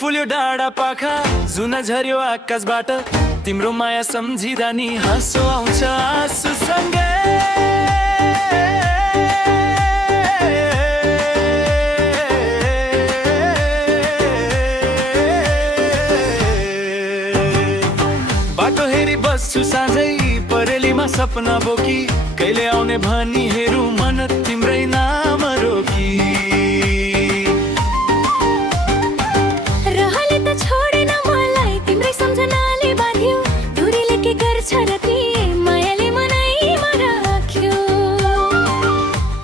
फुल्यो डाँडा पाखा जुना झर्यो आकाशबाट तिम्रो माया सम्झिँदा नि हाँसो आउँछ आँसुसँगै बाटो हेरी बस्छु साँझै परेलीमा सपना बोकी कहिले आउने भनी हेरौँ मन तिम्रै नाम रोकी रहले त छोडेन मलाई तिम्रै सम्झनाले बाँध्यो दूरीले के गर्छ र ती मायाले मनैमा राख्यो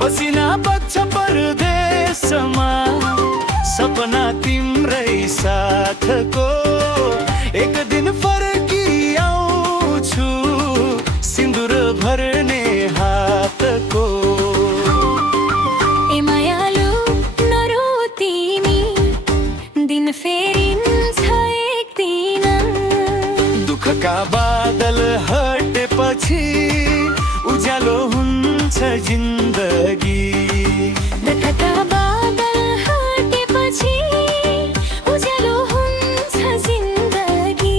पसिना बग्छ परदेशमा सपना तिम्रै साथको एक दिन फर्की आउँछु सिन्दुर भर्ने हातको ए मायालु नरो तिमी दिन फेरिन्छ एक दिन दुःखका बादल हटेपछि उज्यालो हुन्छ जिन्दगी दुःखका बादल हटेपछि उज्यालो हुन्छ जिन्दगी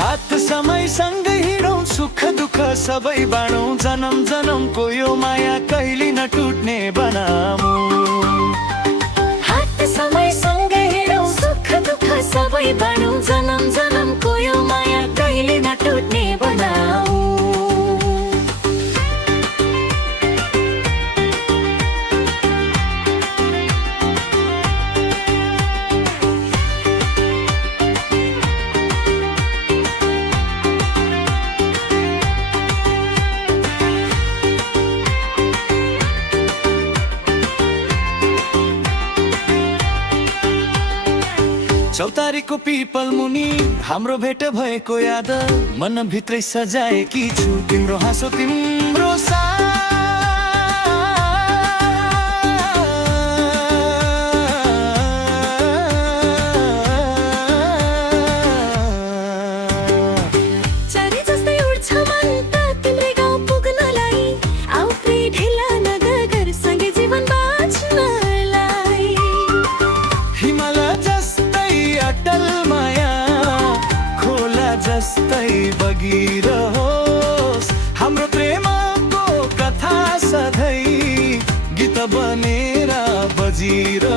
हात समयसँगै हिँडौँ सुख दुःख सबै बाँडौँ जन्म जन्मको यो माया कहिले नटुट्ने बनाऊँ हात समयसँगै हिँडौँ सुख दुःख सबै बाँडौँ जन्म जन्मको यो माया कहिले नटुट्ने बनाऊ चौतारीको पिपल मुनि हाम्रो भेट भएको याद मनभित्रै सजाएकी छु तिम्रो हाँसो तिम्रो चरी जस्तै उड्छ मन त तिम्रै गाउँ पुग्नलाई आऊ प्रिय ढिला नगर सँगै जीवन बाँच्नलाई हिमाल जस्तै अटल माया खोला जस्तै बगिरहोस् हाम्रो प्रेमको कथा सधैँ गीत बनेर बजिरहोस्